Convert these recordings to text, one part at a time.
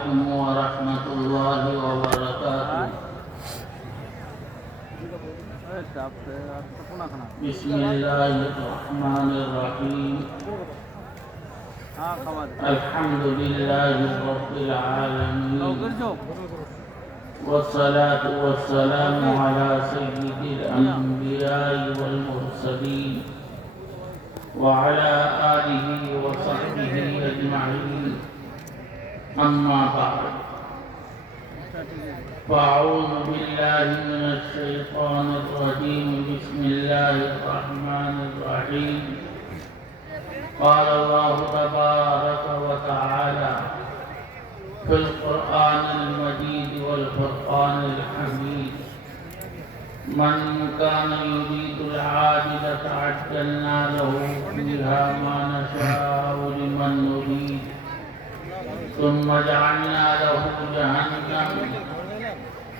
عليكم ورحمة الله وبركاته. بسم الله الرحمن الرحيم. الحمد لله رب العالمين، والصلاة والسلام على سيد الأنبياء والمرسلين وعلى آله وصحبه أجمعين. أما بعد، فأعوذ بالله من الشيطان الرجيم. بسم الله الرحمن الرحيم. قال الله تبارك وتعالى في القرآن المجيد والفرقان الحميد: من كان يريد العاجلة عجلنا له فيها ما نشاء لمن نريد ثم جعلنا له جهنم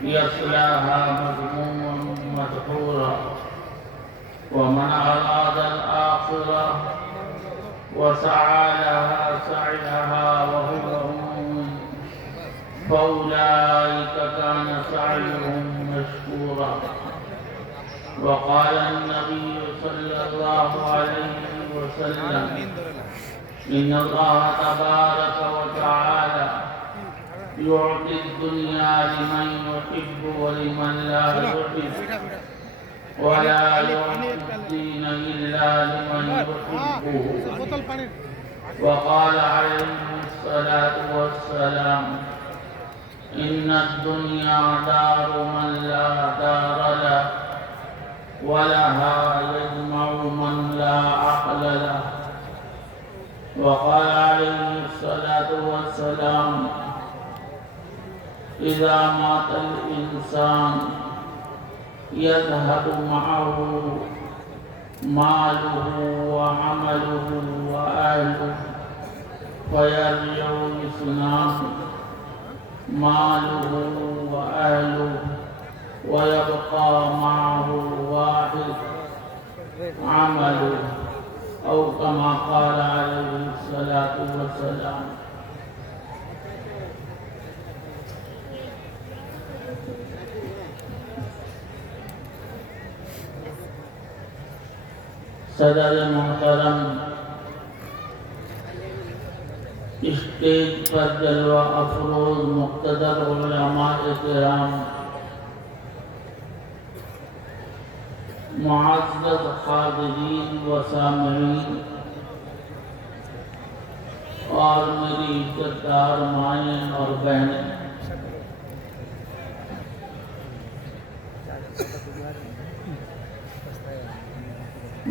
يصلاها مذموما مدحورا ومن أراد الآخرة وسعى لها سعيها وهو مؤمن فأولئك كان سعيهم مشكورا. وقال النبي صلى الله عليه وسلم: إن الله تبارك وتعالى يعطي الدنيا لمن يحب ولمن لا يحب، ولا يعطي الدين إلا لمن يحبه. وقال عليه الصلاة والسلام: إن الدنيا دار من لا دار له، ولها يجمع من لا عقل له. وقال عليه الصلاة والسلام: إذا مات الإنسان يذهب معه ماله وعمله وأهله، فيرجع اثنان: ماله وأهله، ويبقى معه واحد: عمله، أو كما قال عليه الصلاة والسلام. صدر محترم، اسٹیج پر جلوہ افروز مقتدر علماء کرام، معزز حاضرین و سامعین، اور میری عزتدار مائیں اور بہنیں،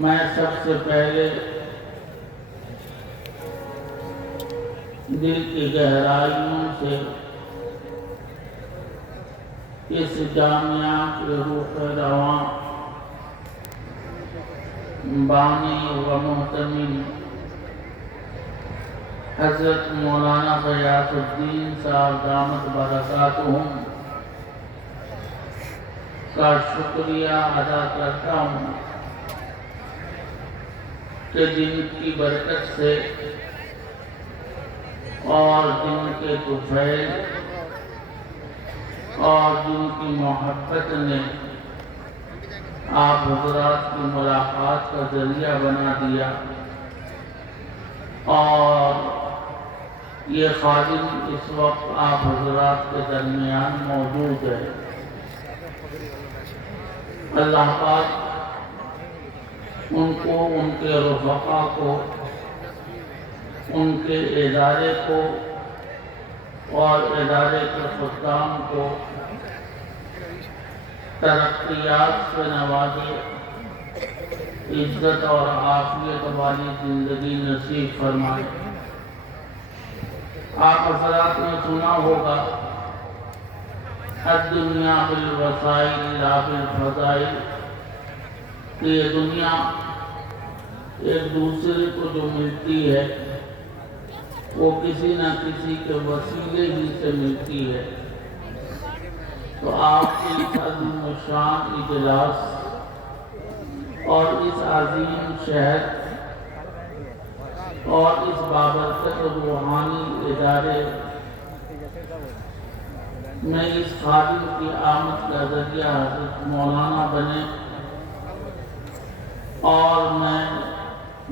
میں سب سے پہلے دل کی گہرائیوں سے اس جامعہ کے روح رواں بانی و محتمم حضرت مولانا غیاث الدین صاحب دامت برکاتہم کا شکریہ ادا کرتا ہوں کہ جن کی برکت سے اور جن کے طفیل اور جن کی محبت نے آپ حضرات کی ملاقات کا ذریعہ بنا دیا، اور یہ خادم اس وقت آپ حضرات کے درمیان موجود ہے۔ اللہ پاک ان کو، ان کے رفقا کو، ان کے ادارے کو اور ادارے کے خدام کو ترقیات سے نوازے، عزت اور عافیت والی زندگی نصیب فرمائے۔ آپ حضرات نے سنا ہوگا: الدنیا بالوسائل لا بالفضائل، کہ یہ دنیا ایک دوسرے کو جو ملتی ہے وہ کسی نہ کسی کے وسیلے ہی سے ملتی ہے۔ تو آپ کی عظیم شان اجلاس اور اس عظیم شہر اور اس بابرکت روحانی ادارے میں اس خادم کی آمد کا ذریعہ حضرت مولانا بنے، اور میں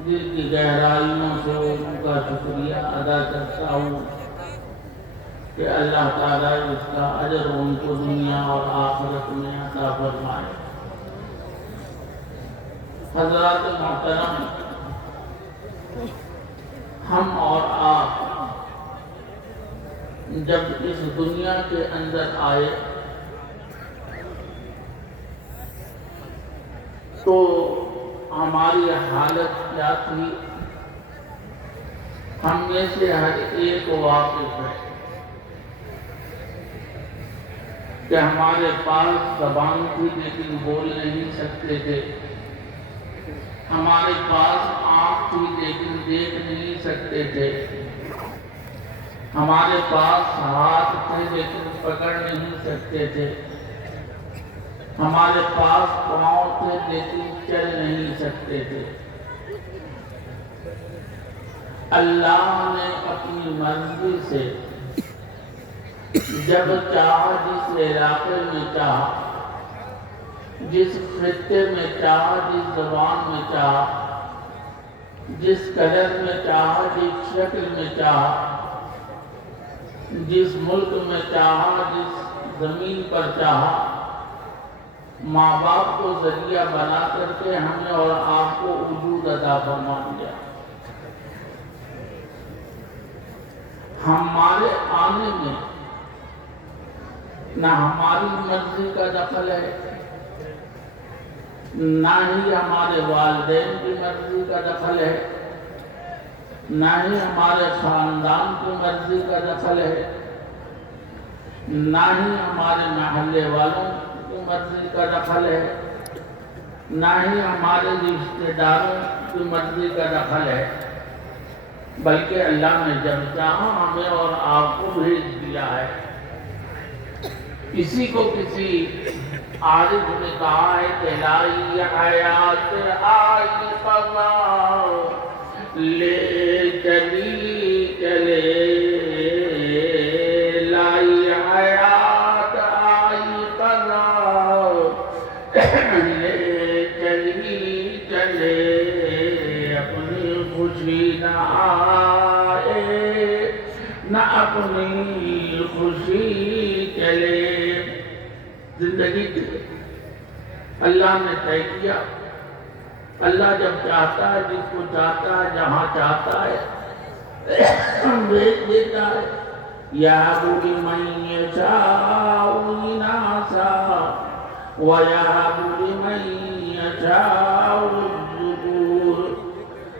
دل کی گہرائیوں سے ان کا شکریہ ادا کرتا ہوں کہ اللہ تعالیٰ اس کا اجر ان کو دنیا اور آخرت میں عطا فرمائے۔ حضرات محترم، ہم اور آپ جب اس دنیا کے اندر آئے تو ہماری حالت کیا تھی؟ ہم میں سے ہر ایک واقف ہے کہ ہمارے پاس زبان تھی لیکن بول نہیں سکتے تھے، ہمارے پاس آنکھ تھی لیکن دیکھ نہیں سکتے تھے، ہمارے پاس ہاتھ تھے لیکن پکڑ نہیں سکتے تھے، ہمارے پاس پاؤں تھے لیکن چل نہیں سکتے تھے۔ اللہ نے اپنی مرضی سے جب چاہا، جس علاقے میں چاہا، جس خطے میں چاہا، جس زبان میں چاہا، جس کلر میں چاہا، جس شکل میں چاہا، جس ملک میں چاہا، جس زمین پر چاہا، ماں باپ کو ذریعہ بنا کر کے ہمیں اور آپ کو وجود عطا فرما دیا۔ ہمارے آنے میں نہ ہماری مرضی کا دخل ہے، نہ ہی ہمارے والدین کی مرضی کا دخل ہے، نہ ہی ہمارے خاندان کی مرضی کا دخل ہے، نہ ہی ہمارے محلے والوں کی مرضی کا دخل ہے، نہ ہی ہمارے رشتہ داروں کی مرضی کا دخل ہے، بلکہ اللہ نے جب چاہا ہمیں اور آپ کو بھیج دیا ہے۔ کسی کو کسی عارف نے کہا ہے کہ لائی حیات آئی قضا لے چلی چلے، لائی حیات آئی قضا لے چلی چلے، اپنی خوشی نہ آئے نہ اپنی خوشی چلے۔ زندگی اللہ نے طے کیا، اللہ جب چاہتا ہے، جس کو چاہتا ہے، جہاں چاہتا ہے بھیج دیتا ہے۔ یَهَبُ لِمَن یَشَاءُ إِنَاثًا وَیَهَبُ لِمَن یَشَاءُ الذُّكُورَ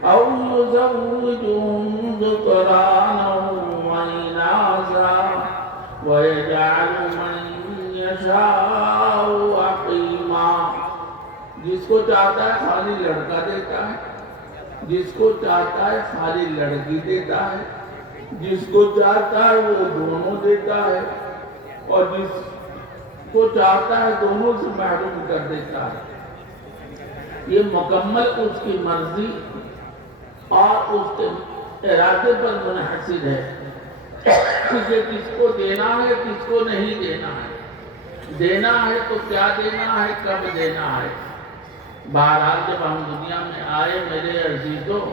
أَوْ يُزَوِّجُهُمْ ذُكْرَانًا وَإِنَاثًا وَيَجْعَلُ مَن یشاء عقیما۔ جس کو چاہتا ہے خالی لڑکا دیتا ہے، جس کو چاہتا ہے خالی لڑکی دیتا ہے، جس کو چاہتا ہے وہ دونوں دیتا ہے، اور جس کو چاہتا ہے دونوں سے محروم کر دیتا ہے۔ یہ مکمل اس کی مرضی اور اس کے ارادے پر منحصر ہے کہ کس کو دینا ہے، کس کو نہیں دینا ہے، دینا ہے تو کیا دینا ہے، کب دینا ہے۔ بہرحال جب ہم دنیا میں آئے میرے عزیزوں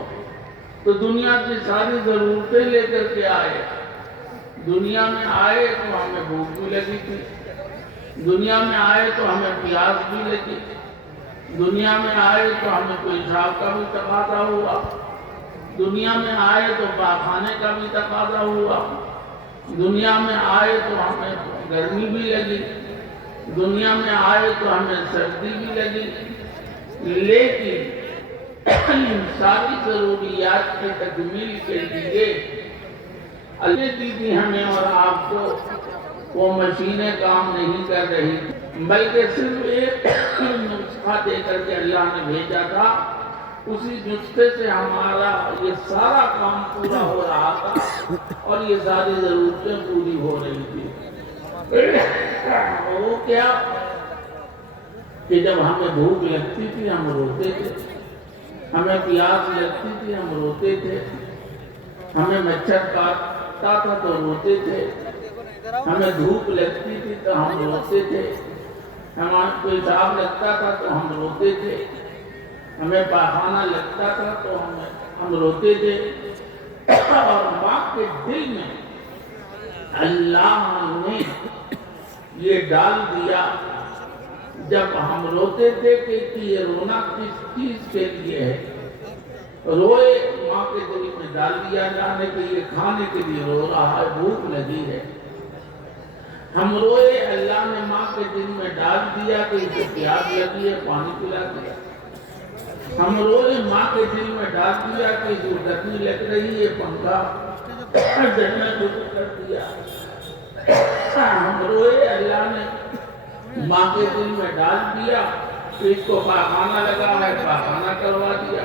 تو دنیا کی ساری ضرورتیں لے کر کے آئے۔ دنیا میں آئے تو ہمیں بھوک بھی لگی تھی، دنیا میں آئے تو ہمیں پیاس بھی لگی، دنیا میں آئے تو ہمیں پیشاب کا بھی تقاضا ہوا، دنیا میں آئے تو پاخانے کا بھی تقاضا ہوا، دنیا میں آئے تو ہمیں گرمی بھی لگی، دنیا میں آئے تو ہمیں سردی بھی لگی، لیکن ان ساری ضروریات کی تکمیل کے لیے اللہ دی تھی ہمیں اور آپ کو وہ مشینیں کام نہیں کر رہی، بلکہ صرف ایک نسخہ دے کر کے اللہ نے بھیجا تھا، اسی نسخے سے ہمارا یہ سارا کام پورا ہو رہا تھا اور یہ ساری ضرورتیں پوری ہو رہی تھی۔ وہ کیا کہ جب ہمیں بھوک لگتی تھی ہم روتے تھے، ہمیں پیاس لگتی تھی ہم روتے تھے، ہمیں مچھر کاٹتا تھا تو روتے تھے، ہمیں دھوپ لگتی تھی تو ہم روتے تھے، ہمیں پیشاب لگتا تھا تو ہم روتے تھے، ہمیں پاخانہ لگتا تھا تو ہم روتے تھے، اور ماں کے دل میں اللہ نے یہ ڈال دیا جب ہم روتے تھے کہ یہ رونا کس چیز کے لیے ہے، روئے ماں کے دل میں ڈال دیا جانے کہ یہ کھانے کے لیے رو رہا ہے، بھوک لگی ہے۔ ہم روئے، اللہ نے ماں کے دل میں ڈال دیا کہ اسے پیاس لگی ہے، پانی پلا دیا۔ ہم روئے، ماں کے دل میں ڈال دیا کہ اسے گرمی لگ رہی ہے، پنکھا جلنا شروع کر دیا۔ ہم روئے، اللہ نے ماں کے دل میں ڈال دیا کہ اس کو پاخانہ لگا ہے، پاخانہ کروا دیا۔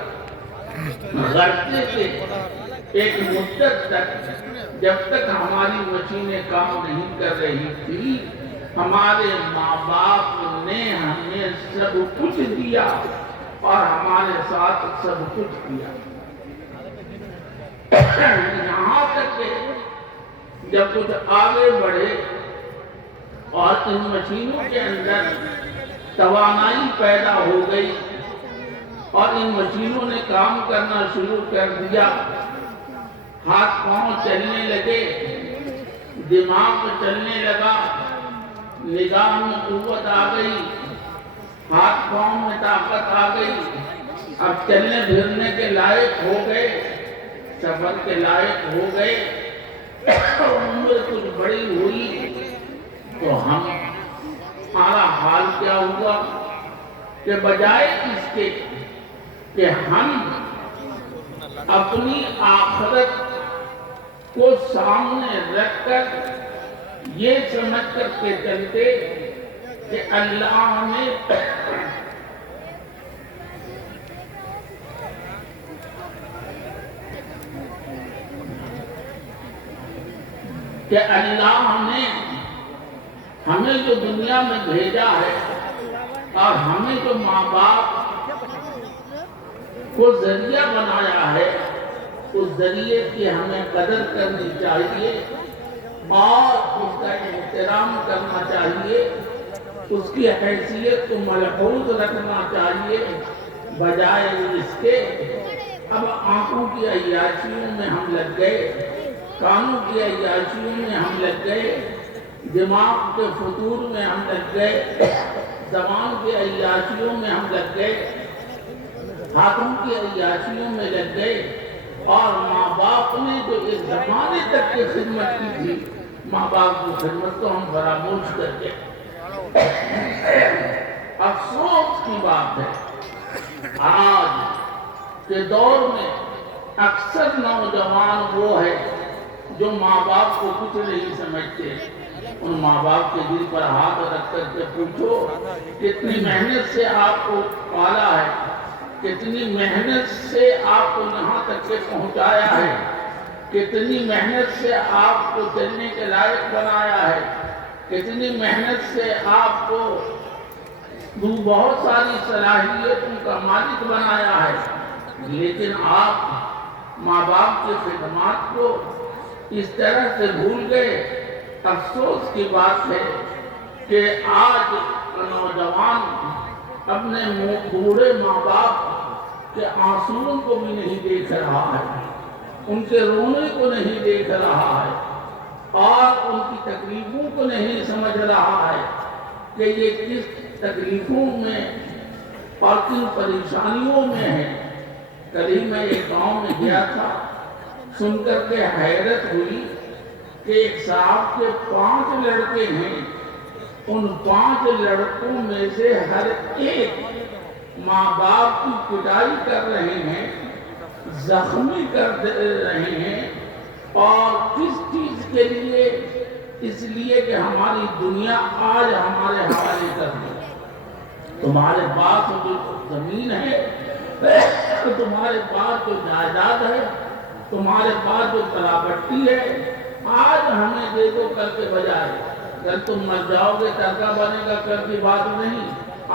غرضے سے ایک مدت تک جب تک ہماری مشینیں کام نہیں کر رہی تھی، ہمارے ماں باپ نے ہمیں سب کچھ دیا اور ہمارے ساتھ سب کچھ کیا، یہاں تک کہ جب کچھ آگے بڑھے اور ان مشینوں کے اندر توانائی پیدا ہو گئی اور ان مشینوں نے کام کرنا شروع کر دیا، ہاتھ پاؤں چلنے لگے، دماغ چلنے لگا، نگاہ میں قوت آ گئی، ہاتھ پاؤں میں طاقت آ گئی، اب چلنے پھرنے کے لائق ہو گئے، سفر کے لائق ہو گئے، عمر کچھ بڑی ہوئی تو ہمارا حال کیا ہوا کہ بجائے اس کے کہ ہم اپنی آخرت کو سامنے رکھ کر یہ سمجھ کر کے چلتے کہ اللہ نے ہمیں جو دنیا میں بھیجا ہے اور ہمیں جو ماں باپ کو ذریعہ بنایا ہے، اس ذریعے کی ہمیں قدر کرنی چاہیے اور اس کا احترام کرنا چاہیے، اس کی حیثیت کو ملحوظ رکھنا چاہیے، بجائے اس کے اب آنکھوں کی عیاشیوں میں ہم لگ گئے، کانوں کی عیاشیوں میں ہم لگ گئے، دماغ کے فطور میں ہم لگ گئے، زبان کی عیاشیوں میں ہم لگ گئے، ہاتھوں کی عیاشیوں میں لگ گئے، اور ماں باپ نے جو ایک زمانے تک کی خدمت کی تھی، ماں باپ کی خدمت کو ہم فراموش کر کے افسوس کی بات ہے آج کے دور میں اکثر نوجوان وہ ہے جو ماں باپ کو کچھ نہیں سمجھتے۔ ان ماں باپ کے دل پر ہاتھ رکھ کر کے پوچھو کتنی محنت سے آپ کو پالا ہے، کتنی محنت سے آپ کو یہاں تک کے پہنچایا ہے، کتنی محنت سے آپ کو چلنے کے لائق بنایا ہے، کتنی محنت سے آپ کو بہت ساری صلاحیتوں کا مالک بنایا ہے، لیکن آپ ماں باپ کی خدمات کو اس طرح سے بھول گئے۔ افسوس کی بات ہے کہ آج نوجوان اپنے بوڑھے ماں باپ کے آنسوؤں کو بھی نہیں دیکھ رہا ہے، ان کے رونے کو نہیں دیکھ رہا ہے اور ان کی تکلیفوں کو نہیں سمجھ رہا ہے کہ یہ کس تکلیفوں میں اور کن پریشانیوں میں ہے۔ کل ہی میں ایک گاؤں میں گیا تھا، سن کر کے حیرت ہوئی کہ ایک صاحب کے 5 لڑکے ہیں، ان 5 لڑکوں میں سے ہر ایک ماں باپ کی پٹائی کر رہے ہیں، زخمی کر رہے ہیں، اور کس چیز کے لیے؟ اس لیے کہ ہماری دنیا آج ہمارے حوالے کر دی، تمہارے پاس جو زمین ہے، تمہارے پاس جو جائیداد ہے، تمہارے پاس جو پراپرٹی ہے، آج ہمیں دے دو کل کے بجائے، اگر تم مر جاؤ گے ترکہ بنے گا، کل کی بات نہیں،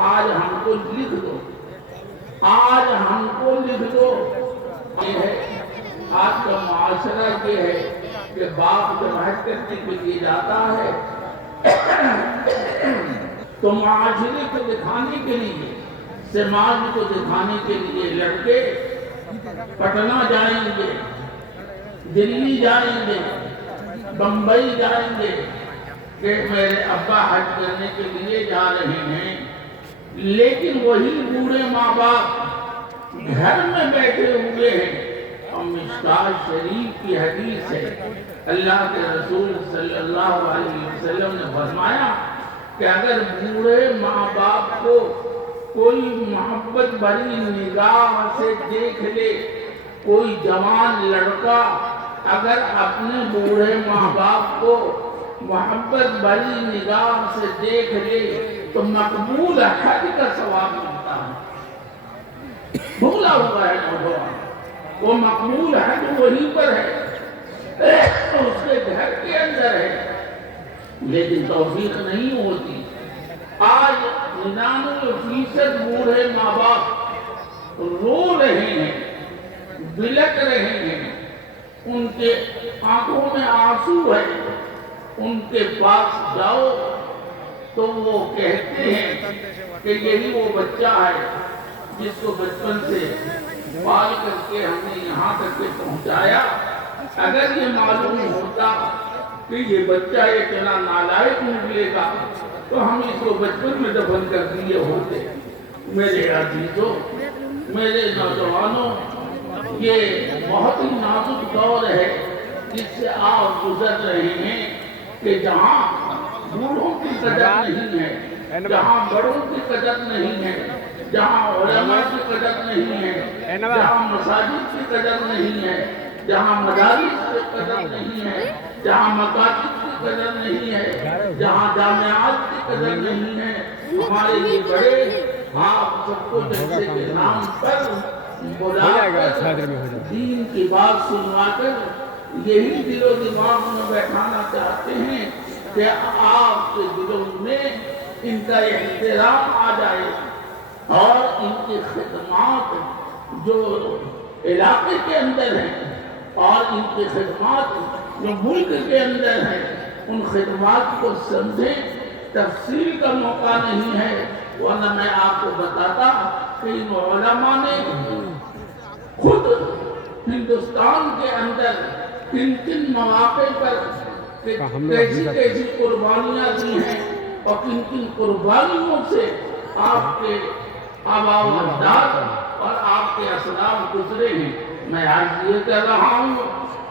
آج ہم کو لکھ دو، آج ہم کو لکھ دو۔ یہ ہے آج کا معاشرہ، یہ ہے کہ باپ جب حج کرنے کے لیے جاتا ہے تو معاشرے کو دکھانے کے لیے، سماج کو دکھانے کے لیے لڑکے پٹنہ جائیں گے، دلی جائیں گے، بمبئی جائیں گے کہ میرے ابا حج کرنے کے لیے جا رہے ہیں، لیکن وہی بوڑھے ماں باپ گھر میں بیٹھے ہوئے ہیں۔ اور مشکوٰۃ شریف کی حدیث ہے، اللہ کے رسول صلی اللہ علیہ وسلم نے فرمایا کہ اگر بوڑھے ماں باپ کو کوئی محبت بھری نگاہ سے دیکھ لے، کوئی جوان لڑکا اگر اپنے بوڑھے ماں باپ کو محبت بھری نگاہ سے دیکھ لے تو مقبول حج کا ثواب ملتا ہے۔ بھولا ہوا ہے نوجوان، وہ مقبول حج وہیں پر ہے، اس کے گھر کے اندر ہے، لیکن توفیق نہیں ہوتی۔ آج 99% بوڑھے ماں باپ رو رہے ہیں، بلک رہے ہیں، ان کے آنکھوں میں آنسو ہے، ان کے پاس جاؤ تو وہ کہتے ہیں کہ یہی وہ بچہ ہے جس کو بچپن سے پال کر کے ہم نے یہاں تک کے پہنچایا۔ اگر یہ معلوم ہوتا کہ یہ بچہ اتنا نالائق نکلے گا تو ہم اس کو بچپن میں دفن کر دیے ہوتے۔ میرے عزیزوں، میرے نوجوانوں، یہ بہت ہی نازک دور ہے جس سے آپ گزر رہے ہیں کہ جہاں بوڑھوں کی قدر نہیں ہے، جہاں بڑوں کی قدر نہیں ہے، جہاں علماء کی قدر نہیں ہے، جہاں مساجد کی قدر نہیں ہے، جہاں مدارس کی قدر نہیں ہے، جہاں مکاتب کی قدر نہیں ہے، جہاں جامعات کی قدر نہیں ہے، ہمارے یہ بڑے آپ سب کو جلسے کے نام پر بلا کر دین کی بات سنوا کر یہی دل و دماغ میں بیٹھانا چاہتے ہیں کہ آپ کے دلوں میں ان کا احترام آ جائے اور ان کی خدمات جو علاقے کے اندر ہیں اور ان کی خدمات جو ملک کے اندر ہیں ان خدمات کو سمجھیں۔ تفصیل کا موقع نہیں ہے، ورنہ میں آپ کو بتاتا کہ ان علماء نے خود ہندوستان کے اندر کن کن مواقع پر کیسی کیسی قربانیاں دی ہیں اور کن کن قربانیوں سے آپ کے آباء و اجداد اور آپ کے اسلاف گزرے ہیں۔ میں آج یہ کہہ رہا ہوں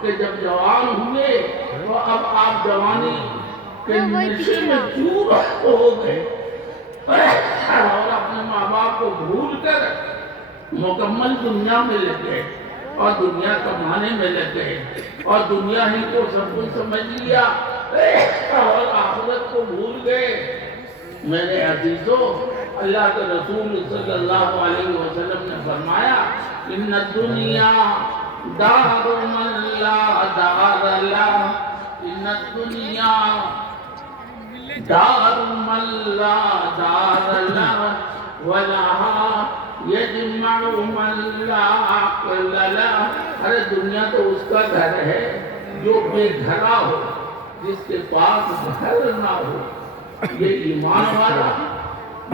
کہ جب جوان ہوئے تو اب آپ جوانی کے نشے میں چور ہو گئے اور اپنے ماں باپ کو بھول کر مکمل دنیا میں لگ گئے اور دنیا کمانے میں لگ گئے اور دنیا ہی کو سب کچھ سمجھ لیا اور آخرت کو بھول گئے۔ میرے عزیزوں، اللہ کے رسول صلی اللہ علیہ وسلم نے فرمایا ان الدنیا دار من لا دار له، ان الدنیا دار من لا دار له ولها یجمع من لا عقل له۔ ارے دنیا تو اس کا گھر ہے جو بے گھرا ہو، جس کے پاس گھر نہ ہو۔ یہ ایمان والا،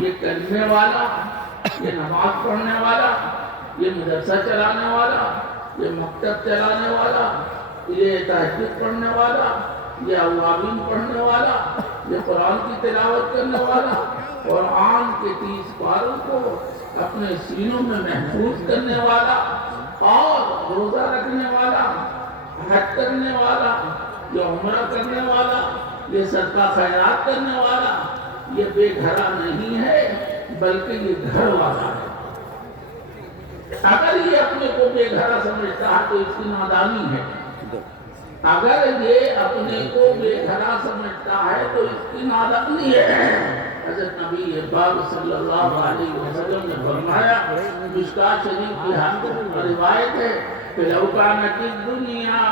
یہ کلمے والا، یہ نماز پڑھنے والا، یہ مدرسہ چلانے والا، یہ مکتب چلانے والا، یہ تہجد پڑھنے والا، یہ اوابین پڑھنے والا، یہ قرآن کی تلاوت کرنے والا، قرآن کے 30 پاروں کو اپنے سینوں میں محفوظ کرنے والا اور روزہ رکھنے والا، حج کرنے والا، یہ عمرہ کرنے والا، یہ صدقہ خیرات کرنے والا، یہ بے گھرا نہیں ہے بلکہ یہ گھر والا ہے۔ اگر یہ اپنے کو بے گھرا سمجھتا ہے تو اس کی نادانی ہے، اگر یہ اپنے کو بے گھرا سمجھتا ہے تو اس کی نادانی ہے۔ حضرت نبی پاک صلی اللہ علیہ وسلم نے فرمایا، مشکوٰۃ شریف کی روایت ہے کہ لو کانت الدنیا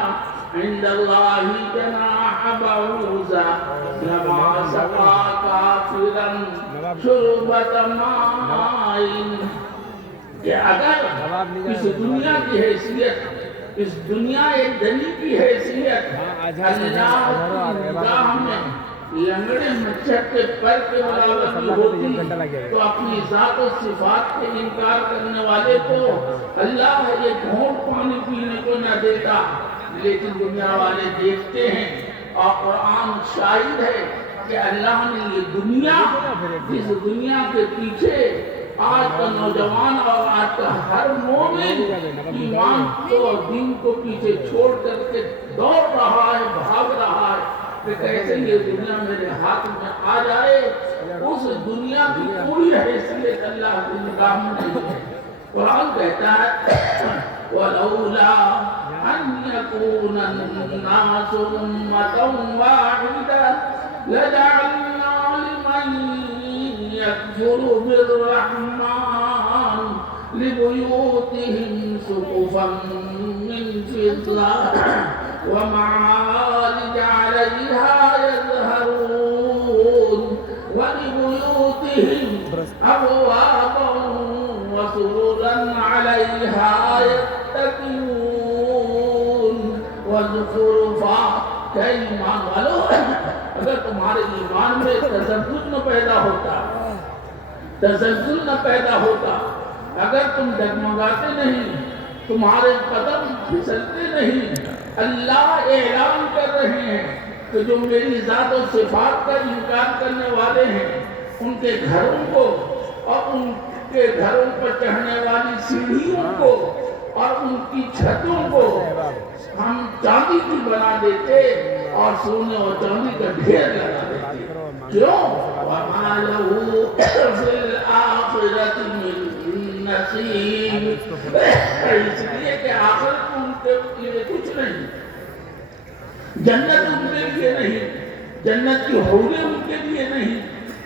عند اللہ جناح بعوضہ لما سقى کافرا شربة ماء، کہ اگر اس دنیا کی حیثیت اس دنیا ایک دنی کی حیثیت اللہ کی نگاہ میں لنگڑے مچھر کے پر کے برابر ہوتی تو اپنی ذات و صفات کے انکار کرنے والے کو اللہ یہ گھونٹ پانی پینے کو نہ دیتا، لیکن دنیا والے دیکھتے ہیں اور قرآن شاہد ہے کہ اللہ نے یہ دنیا، جس دنیا کے پیچھے آج کا نوجوان اور آج کا ہر مومن ایمان کو اور دین کو پیچھے چھوڑ کر کے دوڑ رہا ہے، بھاگ رہا ہے کہ کیسے یہ دنیا میرے ہاتھ میں آ جائے، اس دنیا کی پوری حیثیت اللہ کی نگاہ میں نہیں ہے۔ قرآن کہتا ہے وَلَوْلَا أَن يَكُونَ النَّاسُ أُمَّةً وَاحِدَةً لَجَعَلْنَا لِمَن يكفر بالرحمن لبيوتهم سقفا من فضة ومعارج عليها يظهرون ولبيوتهم أبوابا وسررا عليها يتكئون وزخرفا کہ ایمان والو اگر تمہارے ایمان میں تزلزل نہ پیدا ہوتا، اگر تم ڈگمگاتے نہیں، تمہارے قدم پھسلتے نہیں، اللہ اعلان کر رہے ہیں کہ جو میری ذات و صفات کا انکار کرنے والے ہیں ان کے گھروں کو اور ان کے گھروں پر چڑھنے والی سیڑھیوں کو اور ان کی چھتوں کو ہم چاندی کی بنا دیتے اور سونے اور چاندی کا ڈھیر لگا دیتے۔ کیوں؟ وَمَا لَهُ فِي الْآخِرَةِ مِن نَصِيبٍ، اس لیے کہ آخرت ان کے لیے کچھ نہیں، جنت ان کے لیے نہیں، جنت کی حوریں ان کے لیے نہیں،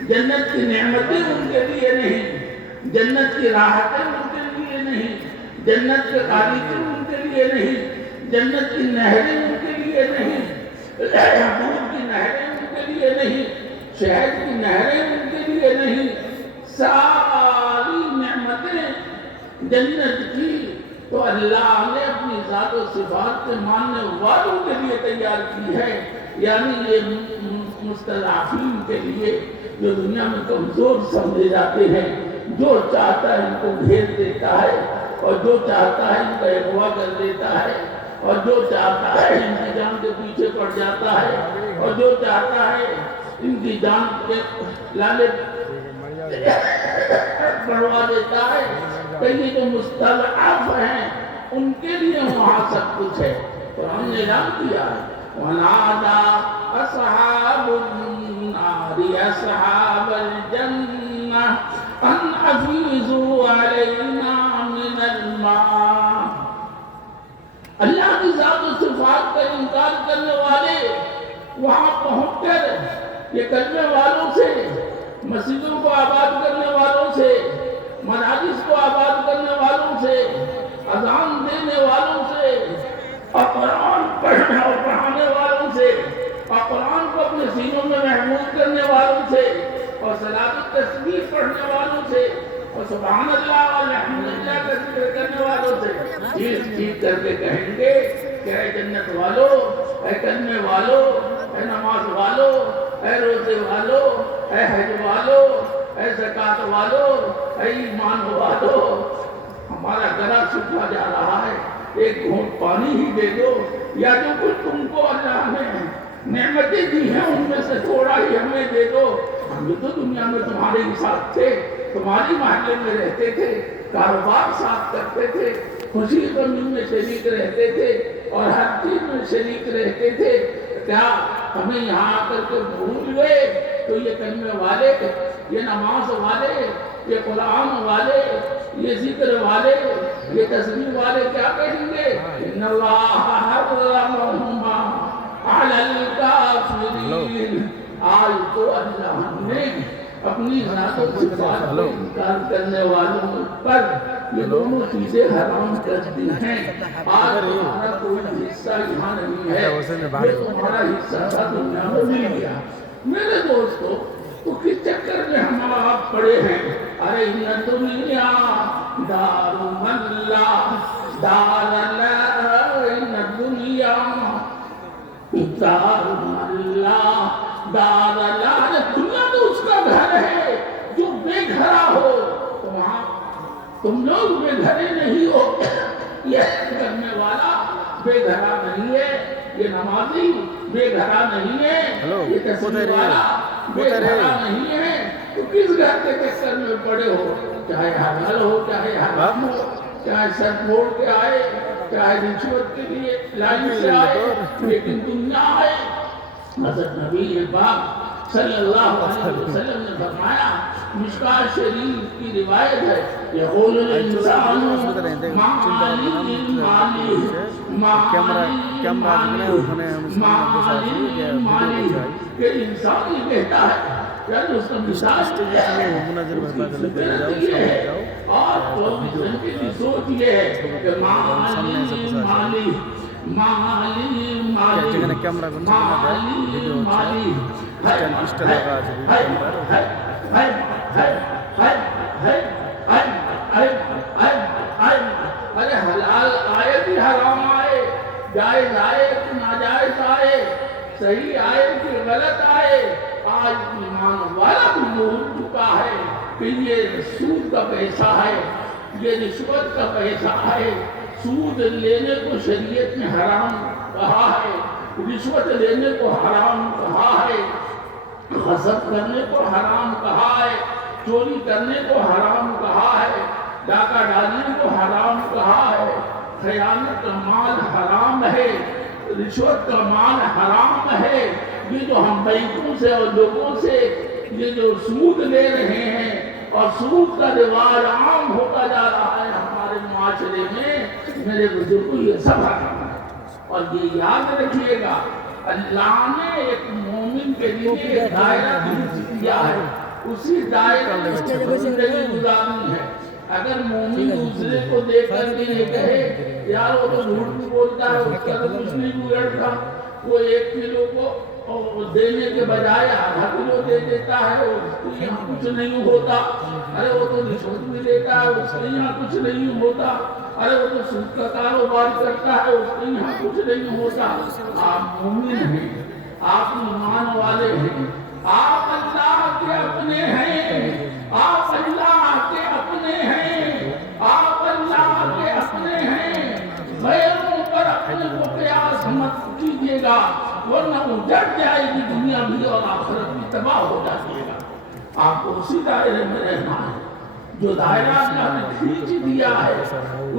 جنت کی نعمتیں ان کے لیے نہیں، جنت کی راحتیں ان کے لیے نہیں، جنت کے غالیتیں ان کے لیے نہیں، جنت کی نہریں ان کے لیے نہیں، دودھ کی نہریں ان کے لیے نہیں، شہد کی نہریں ان کے لیے نہیں، ساری نعمتیں جنت کی تو اللہ نے اپنی ذات و صفات کے ماننے والوں کے لیے تیار کی ہے، یعنی یہ مستضعفین کے لیے جو دنیا میں کمزور سمجھے جاتے ہیں، جو چاہتا ہے ان کو گھیر دیتا ہے اور جو چاہتا ہے ان کا اغوا کر دیتا ہے اور جو چاہتا ہے ان کی جان کے پیچھے پڑ جاتا ہے اور جو چاہتا ہے ان کی جان کے لالے بڑھوا دیتا ہے، کہ یہ جو مستضعف ہیں ان کے لیے وہاں سب کچھ ہے۔ قرآن نے اعلان کیا ہے وَنَادَى أَصْحَابُ النَّارِ أَصْحَابَ الْجَنَّةِ أَنْ أَفِيضُوا عَلَيْنَا مِنَ الْمَاءِ۔ اللہ کی ذات و صفات کا انکار کرنے والے وہاں پہنچ کر یہ کلمے والوں سے، مسجدوں کو آباد کرنے والوں سے، مدارس کو آباد کرنے والوں سے، اذان دینے والوں سے اور قرآن پڑھنے اور پڑھانے والوں سے اور قرآن کو اپنے سینوں میں محفوظ کرنے والوں سے اور صلاۃ التسبیح پڑھنے والوں سے اور سبحان اللہ اور الحمدللہ کا ذکر کرنے والوں سے چیخ چیخ کر کے کہیں گے کہ اے جنت والو، اے کلمے والو، اے نماز والو، اے روزے والو، اے حج والو، اے زکوٰۃ والو، اے ایمان والو، ہمارا گلا سوکھا جا رہا ہے، ایک گھونٹ پانی ہی دے دو، یا جو کچھ تم کو اللہ نے نعمتیں دی ہیں ان میں سے تھوڑا ہی ہمیں دے دو۔ ہم بھی تو دنیا میں تمہارے ہی ساتھ تھے، تمہاری محلے میں رہتے تھے، کاروبار ساتھ کرتے تھے، خوشی غمی میں شریک رہتے تھے اور ہر چیز میں شریک رہتے تھے، کیا ہمیں یہاں آ کر کے بھول گئے؟ تو یہ کلمے والے، یہ نماز والے، یہ قرآن والے، یہ ذکر والے، یہ تسبیح والے کیا کہیں گے؟ ان اللہ حرمہما علی الکافرین۔ آج تو اللہ نے اپنی ذات و صفات کو انکار کرنے والوں پر یہ دونوں چیزیں حرام کر دی ہیں۔ آج تمہارا کوئی حصہ یہاں نہیں ہے، یہ تمہارا حصہ تھا دنیا میں مل گیا۔ میرے دوستو، تو کس چکر میں ہم آپ پڑے ہیں؟ ارے ان دنیا دار من لا دار لا دار اللہ دار اللہ، دنیا تو اس کا گھر ہے جو بے گھرا ہو، تو وہاں تم لوگ بے گھرے نہیں ہو، یہ کرنے والا بے گھرا نہیں ہے، یہ نمازی بے گھرا نہیں ہے، یہ تسبیح والا بے گھرا نہیں ہے، تو کس گھر کے چکر میں پڑے ہو؟ چاہے حلال ہو چاہے حرام ہو، چاہے سر موڑ کے آئے چاہے رشوت کے لیے لائن سے آئے، لیکن تم نہ آئے۔ حضرت نبی پاک صلی اللہ علیہ وسلم نے فرمایا، مشکوٰۃ شریف کی روایت ہے، یقول الانسان مالی مالی مالی، کہ انسان یہ کہتا ہے، یعنی اس کا مثال یہ ہے، اور انسان کی سوچ یہ ہے کہ مالی مالی مالی مالی مالی ارے حلال آئے کہ حرام آئے، جائز آئے کہ ناجائز آئے، صحیح آئے کہ غلط آئے، آج ایمان والا بھی بھول چکا ہے کہ یہ سود کا پیسہ ہے، یہ رشوت کا پیسہ ہے۔ سود لینے کو شریعت میں حرام کہا ہے، رشوت لینے کو حرام کہا ہے، غصب کرنے کو حرام کہا ہے، چوری کرنے کو حرام کہا ہے، ڈاکہ ڈالنے کو حرام کہا ہے، خیانت کا مال حرام ہے، رشوت کا مال حرام ہے۔ یہ جو ہم بینکوں سے اور لوگوں سے یہ جو سود لے رہے ہیں اور سود کا رواج عام ہوتا جا رہا ہے ہمارے معاشرے میں، میرے بزرگوں یہ سب حرام ہے۔ اور یہ یاد رکھیے گا، اللہ نے ایک مومن کے لیے ایک دائرہ دیا ہے، اسی دائرے میں زندگی گزارنی ہے۔ اگر مومن دوسرے کو دیکھ کر کے یہ کہے یار وہ تو جھوٹ بھی بولتا ہے، اس کا تو کچھ نہیں بگڑتا، وہ 1 کلو کو دینے کے بجائے آدھا کلو دے دیتا ہے، اس کو یہاں کچھ نہیں ہوتا، ارے وہ تو رشوت بھی دیتا ہے، اس کے یہاں کچھ نہیں ہوتا، ارے وہ تو سود کا کاروبار کرتا ہے، اس کے یہاں کچھ نہیں ہوتا۔ آپ مومن ہیں، آپ ایمان والے ہیں، آپ اللہ کے اپنے ہیں، آپ اللہ کے اپنے ہیں، آپ اللہ کے اپنے ہیں۔ غیروں پر اپنے کو قیاس مت کیجیے گا، ورنہ اجڑ جائے گی دنیا بھی اور آخرت بھی تباہ ہو جائے گا۔ آپ کو اسی دائرے میں رہنا ہے، جو دائرہ اللہ نے کھینچ دیا ہے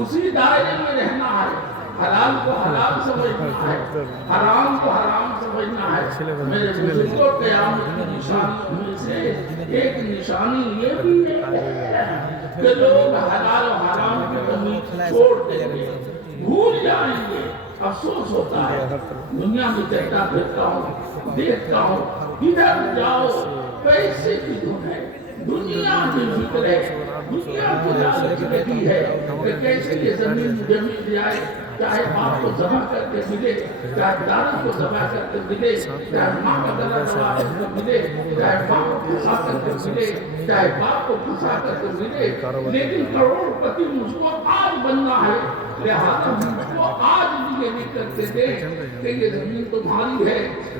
اسی دائرے میں رہنا ہے۔ حلال کو حلال سمجھنا ہے، حرام کو حرام سمجھنا ہے۔ میرے بزرگوں قیامت کی نشانیوں میں سے ایک نشانی یہ بھی ہے کہ لوگ حلال و حرام کی تمیز چھوڑ دیں گے، بھول جائیں گے۔ افسوس ہوتا ہے، دنیا میں چلتا پھرتا ہوں، دیکھتا ہوں، ادھر جاؤ پیسے کی دھن ہے، دنیا کی فکر ہے، دنیا کی لالچ لگی ہے کہ کیسے یہ زمین جمع جائے، چاہے باپ کو ذبح کر کے ملے، چاہے دادا کو ذبح کر کے ملے، چاہے ماں کا گلا دبا کر کے ملے، چاہے ماں کو پھنسا کر کے ملے، چاہے باپ کو پھنسا کر کے ملے، لیکن کروڑ پتی مجھ کو آج بننا ہے، لہذا مجھ کو آج بھی یہ نہیں کرتے تھے کہ یہ زمین تمہاری ہے،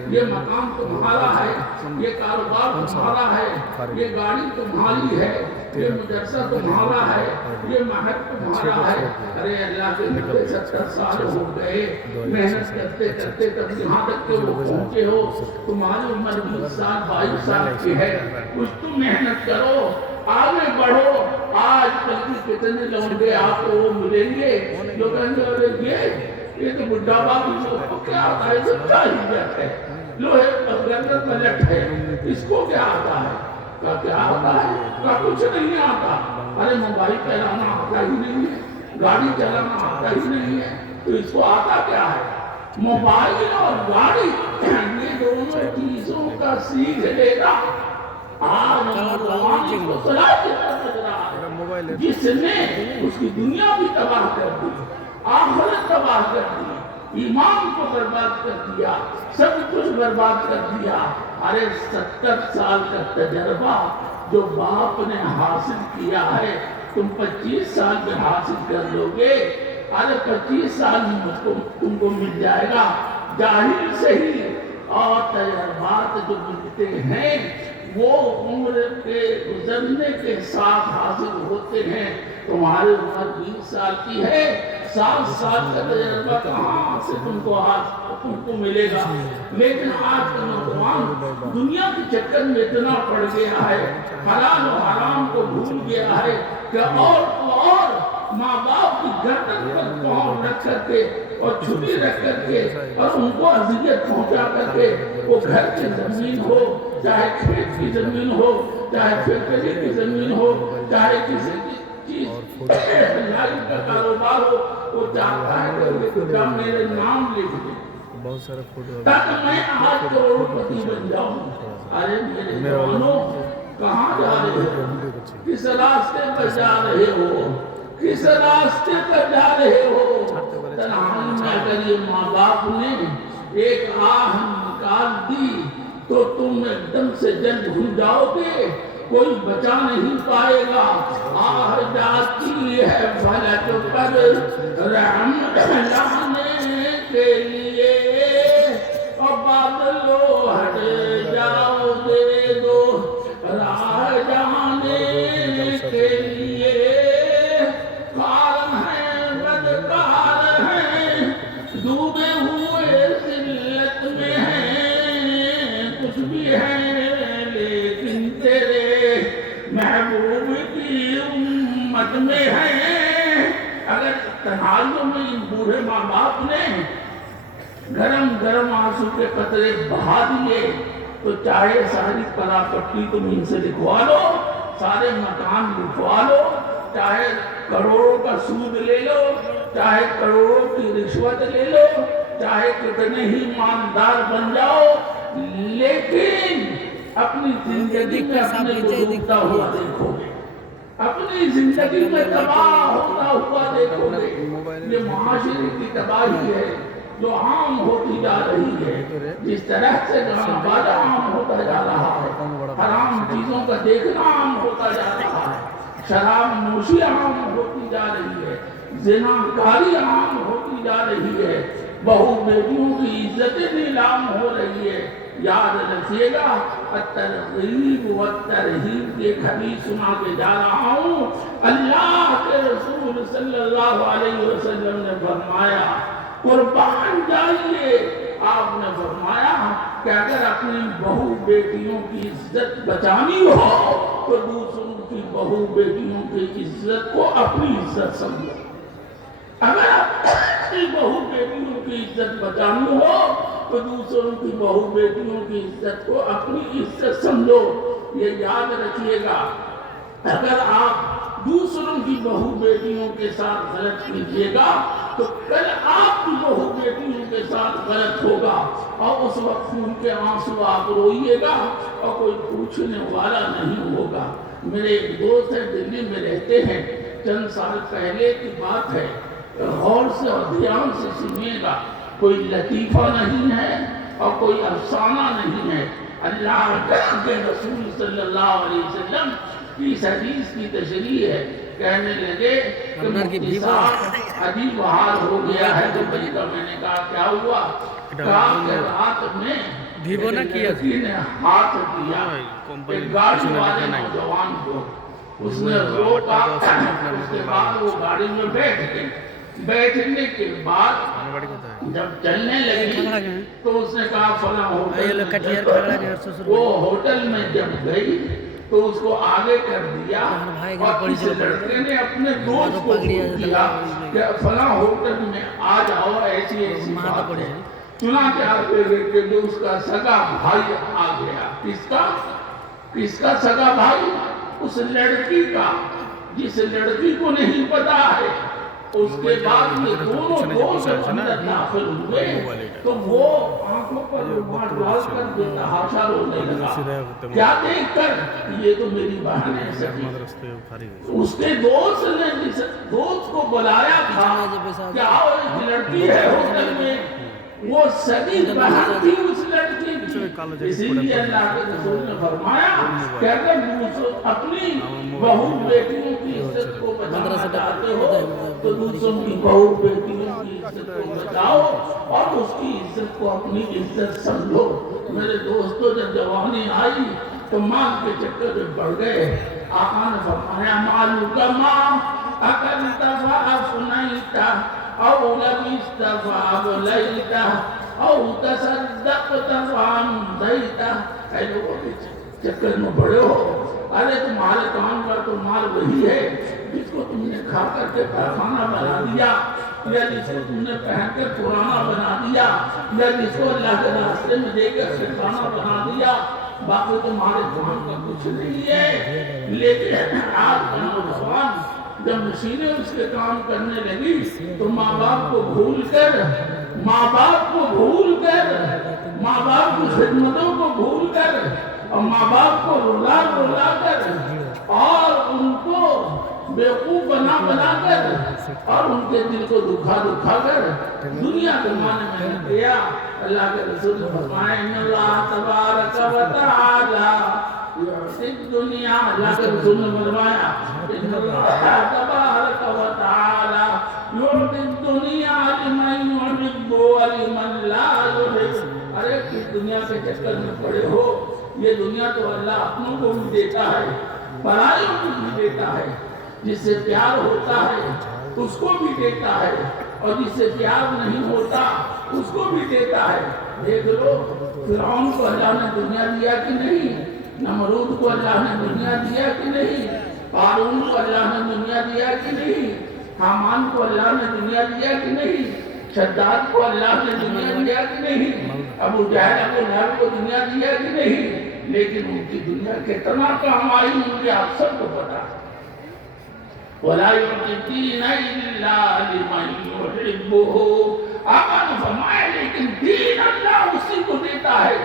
یہ مکان تمہارا ہے، یہ کاروبار تمہارا ہے، یہ گاڑی تمہاری ہے، یہ مدرسہ تمہارا ہے، یہ محل تمہارا ہے۔ ارے اللہ کے 70 سال ہو گئے محنت کرتے کرتے تب یہاں تک کہ وہ پہنچے ہو، تمہاری عمر 20 سال 22 سال کی ہے، کچھ تو محنت کرو، آگے بڑھو۔ آج کل کی کتنے لوگ آپ کو وہ ملیں گے جو کہیں گے یہ تو بڈھا باپ کو کیا آتا ہے، سب جاہلیت ہے، لوہے پتھر کا لٹ ہے، اس کو کیا آتا ہے، کیا آتا ہے، کچھ نہیں آتا۔ ارے موبائل چلانا آتا ہی نہیں ہے، گاڑی چلانا آتا ہی نہیں ہے، تو اس کو آتا کیا ہے؟ موبائل اور گاڑی، یہ دونوں چیزوں کا سیکھ لے گا۔ آج نوجوان کو صلاحیت سمجھ رہا ہے، جس نے اس کی دنیا بھی تباہ کر دی، آخرت تباہ کر دی، ایمان کو برباد کر دیا، سب کچھ برباد کر دیا۔ ارے 70 سال کا تجربہ جو باپ نے حاصل کیا ہے تم 25 سال میں حاصل کر لو گے، ارے 25 سال میں تم کو مل جائے گا۔ جاہل سے ہی اور تجربات جو ملتے ہیں وہ عمر کے گزرنے کے ساتھ حاصل ہوتے ہیں. تمہاری عمر 20 سال کی ہے, 7 سال کا تجربہ کہاں سے تم کو ملے گا. لیکن آج کا نوجوان دنیا کے چکر میں اتنا پڑ گیا ہے, حلال و حرام کو بھول گیا ہے کہ اور ماں باپ کی گردن پر پاؤں رکھ کر کے اور چھری رکھ کر کے اور ان کو اذیت پہنچا کر کے وہ گھر کی زمین ہو, چاہے کھیت کی زمین ہو, چاہے فیکٹری کی زمین ہو, چاہے کسی چیز کا کاروبار ہو, وہ چاہتا ہے کہ میرے نام لکھ دیں تاکہ میں آج کروڑپتی بن جاؤں. ارے میرے جوانوں, کہاں جا رہے ہو؟ کس راستے پر جا رہے ہو؟ کس راستے پر جا رہے ہو؟ تنہائی میں اگر یہ ماں باپ نے ایک آہ نکال دی تو تم ایک دم سے جل بھول جاؤ گے, کوئی بچا نہیں پائے گا. آہ جاتی ہے فلک پر رحم لانے کے لیے, اور بادلو ہٹ جاؤ دے دو راہ جانے کے لیے. کار ہیں بدکار ہیں, ڈوبے ہوئے ذلت میں ہیں, کچھ بھی ہیں لیکن تیرے محبوب کی امت میں ہیں. اگر تنہائیوں میں ان بوڑھے ماں باپ نے گرم گرم آنسو کے قطرے بہا دیے تو چاہے ساری پراپرٹی تم ان سے لکھوا لو, سارے مکان لکھوا لو, چاہے کروڑوں کا سود لے لو, چاہے کروڑوں کی رشوت لے لو, چاہے کتنے ہی مالدار بن جاؤ, لیکن اپنی زندگی میں اپنے کو ڈوبتا ہوا دیکھو گے, اپنی زندگی میں تباہ ہوتا ہوا دیکھو گے. یہ معاشرے کی تباہی ہے جو عام ہوتی جا رہی ہے. جس طرح سے گانا بانا عام ہوتا جا رہا ہے, حرام چیزوں کا دیکھنا عام ہوتا جا رہا ہے, شراب نوشی عام ہوتی جا رہی ہے, زنا کاری عام ہوتی جا رہی ہے, بہو بیٹیوں کی عزتیں نیلام ہو رہی ہے. یاد رکھیے گا, الترغیب والترہیب کی ایک حدیث سنا کے جا رہا ہوں. اللہ کے رسول صلی اللہ علیہ وسلم نے فرمایا قربان جائیے. آپ نے فرمایا کہ اگر اپنی بہو بیٹیوں کی عزت بچانی ہو تو دوسروں کی بہو بیٹیوں کی عزت کو اپنی عزت سمجھو. اگر اپنی بہو بیٹیوں کی عزت بچانی ہو تو دوسروں کی بہو بیٹیوں کی عزت کو اپنی عزت سمجھو. یہ یاد رکھیے گا, اگر آپ دوسروں کی بہو بیٹیوں کے ساتھ غلط کیجیے گا تو کل آپ کی بہو بیٹیوں کے ساتھ غلط ہوگا, اور اس وقت خون کے آنسو آپ روئیے گا اور کوئی پوچھنے والا نہیں ہوگا. میرے ایک دوست ہیں, دلی میں رہتے ہیں, چند سال پہلے کی بات ہے, غور سے اور دھیان سے سنیے گا, کوئی لطیفہ نہیں ہے اور کوئی افسانہ نہیں ہے. اللہ کے رسول صلی اللہ علیہ وسلم کی اس حدیث کی تشریح ہے. کہنے لگے کہ مفتی صاحب عجیب حال ہو گیا ہے دبئی کا. میں نے کہا کیا ہوا؟ کہا کہ رات میں لڑکی نے ہاتھ دیا ایک گاڑی والے نوجوان کو, اس نے روکا, اس کے بعد وہ گاڑی میں بیٹھ گئے. بیٹھنے کے بعد جب چلنے لگی تو اس نے کہا فلاں ہوٹل. وہ ہوٹل میں جب گئی تو اس کو آگے کر دیا اور اس لڑکے نے اپنے دوست کو کیا کہ فلاں ہوٹل میں آ جاؤ, ایسی ایسی بات ہے. چنانچہ آگے کہ جو اس کا سگا بھائی آ گیا. کس کا سگا بھائی؟ اس لڑکی کا, جس لڑکی کو نہیں پتا ہے. اس کے بعد یہ دونوں دوست اندر داخل ہوئے تو وہ آنکھوں پر رومال ڈال کر بے تحاشا رونے لگا. کیا دیکھ کر؟ یہ تو میری بہن ہے سکی. اس کے دوست نے جس دوست کو بلایا تھا کہ آؤ ایک لڑکی ہے ہوٹل میں, وہ سگی بہن تھی اس لڑکی کی. اسی لیے اللہ کے رسول نے فرمایا کہ اگر اپنی بہو بیٹیوں کی عزت کو بچانا چاہتے ہو تو دوسروں کی بہو بیٹیوں کی عزت کو بچاؤ اور اس کی عزت کو اپنی عزت سمجھو۔ میرے دوستوں، جب جوانی آئی تو ماں کے چکر میں پڑ گئے۔ آقا نے فرمایا مالو کا ماں اکلتا فافنیتا او لبست فابلیتا او تصدقت فامضیتا۔ اے لوگوں کے چکر میں پڑے ہو، ارے تمہارے کام کا تو مال وہی ہے جس کو تم نے کھا کر کے پیخانہ بنا دیا، یا جس کو تم نے پہن کر پرانا بنا دیا، یا جس کو اللہ کے راستے میں دے کر شیطانہ بنا دیا، باقی تمہارے کام کا کچھ نہیں ہے۔ لیکن آج کا نوجوان جب مشینیں اس کے کام کرنے لگی تو ماں باپ کو بھول کر ماں باپ کی خدمتوں کو بھول کر اور ماں باپ کو رلا کر اور ان کو بیوقوف بنا کر اور ان کے دل کو دکھا کر دنیا کمانے میں لگ گیا۔ اللہ کے رسول نے فرمایا ان اللہ تبارک و تعالی یعطی الدنیا، اللہ کے رسول نے فرمایا ان اللہ تبارک و تعالی یعطی الدنیا لمن یحب ولمن لا یحب۔ ارے کس دنیا کے چکر میں پڑے ہو؟ یہ دنیا تو اللہ اپنوں کو بھی دیتا ہے، پرائیوں کو بھی دیتا ہے، جس سے پیار ہوتا ہے اس کو بھی دیتا ہے اور جس سے پیار نہیں ہوتا اس کو بھی دیتا ہے۔ دیکھ لو فرعون کو اللہ نے دنیا دیا کہ نہیں، نمرود کو اللہ نے دنیا دیا کہ نہیں، قارون کو اللہ نے دنیا دیا کہ نہیں، حامان کو اللہ نے دنیا دیا کہ نہیں، شداد کو اللہ نے دنیا دیا کہ نہیں، ابو جہل کو دنیا دیا کہ نہیں۔ لیکن ان کی دنیا کتنا کام آئی مجھے آپ سب کو پتا ہے۔ وَلَا يُعْطِينَ إِلَّا لِمَنْ يُحِبُّهُ۔ آقا نے فرمایا لیکن دین اللہ اسی کو دیتا ہے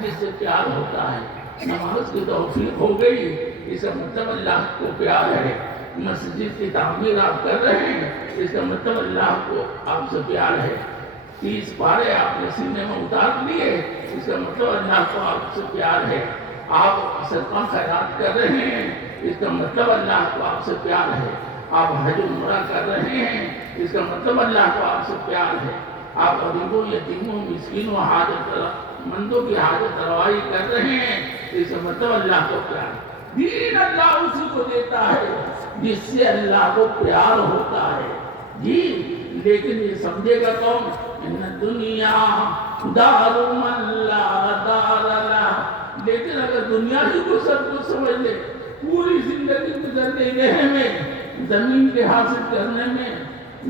جس سے پیار ہوتا ہے۔ نماز کی توفیق ہو گئی، اس کا مطلب اللہ کو پیار ہے۔ مسجد کی تعمیر آپ کر رہے ہیں، اس کا مطلب اللہ کو آپ سے پیار ہے۔ 30 پارے آپ نے سینے میں اتار لیے، اس کا مطلب اللہ کو آپ سے پیار ہے۔ آپ صدقہ خیرات کر رہے ہیں، اس کا مطلب اللہ کو آپ سے پیار ہے۔ آپ حج عمرہ کر رہے ہیں، اس کا مطلب اللہ کو آپ سے پیار ہے۔ آپ غریبوں، یتیموں، مسکینوں، حاجت مندوں کی حاجت روائی کر رہے ہیں، اس کا مطلب اللہ کو پیار ہے۔ دین اللہ اسی کو دیتا ہے جس سے اللہ کو پیار ہوتا ہے۔ جی لیکن یہ سمجھے گا کون؟ ان دنیا دار من لا دار لہ۔ لیکن اگر دنیا ہی کو سب کچھ سمجھ لے، پوری زندگی گزر گئے میں زمین کے حاصل کرنے میں،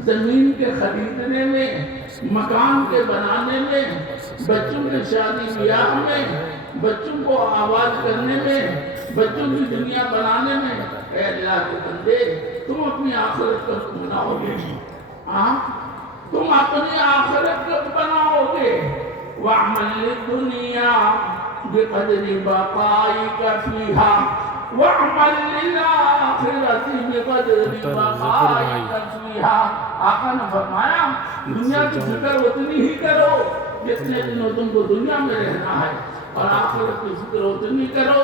زمین کے خریدنے میں، مکان کے بنانے میں، بچوں کے شادی بیاہ میں، بچوں کو آباد کرنے میں، بچوں کی دنیا بنانے میں، اے اللہ کے بندے تم اپنی آخرت کب بناؤ گے؟ تم اپنی آخرت کب بناؤ گے؟ وَعْمَلِ الدُّنْيَا بِقَدْرِ بَقَائِكَ فِيهَا وَعْمَلِ لِلْآخِرَةِ بِقَدْرِ بَقَائِكَ فِيهَا۔ آقا نے فرمایا دنیا کی فکر اتنی ہی کرو جتنے دنوں تم کو دنیا میں رہنا ہے، اور آخرت کی فکر اتنی کرو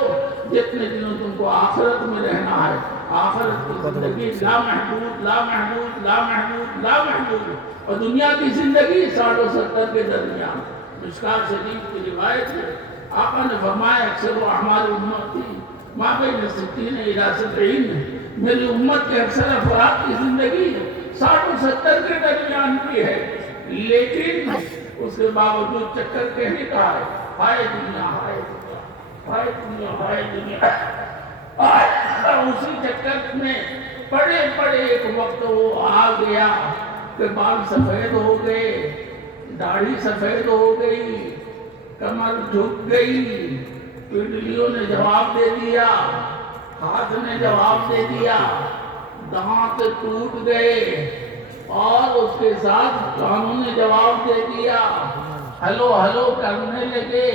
جتنے دنوں تم کو آخرت میں رہنا ہے۔ آخرت کی زندگی لا محدود لا محدود لا محدود لا محدود، اور دنیا کی زندگی 60 و 70 کے درمیان۔ مشکات شریف کی روایت ہے، آقا نے فرمایا اکثر اعمال امتی ما بین 60 الی 70۔ میری امت کے اکثر افراد کی زندگی 60 و 70 کے درمیان کی ہے، لیکن اس کے باوجود چکر کہنے کا ہے ہائے دنیا ہائے دنیا ہائے دنیا ہائے دنیا۔ اسی چکر میں پڑے ایک وقت وہ آ گیا کہ بال سفید ہو گئے، داڑھی سفید ہو گئی، کمر جھک گئی، پنڈلیوں نے جواب دے دیا، ہاتھ نے جواب دے دیا، دانت ٹوٹ گئے، اور اس کے ساتھ کانوں نے جواب دے دیا، ہلو ہلو کرنے لگے،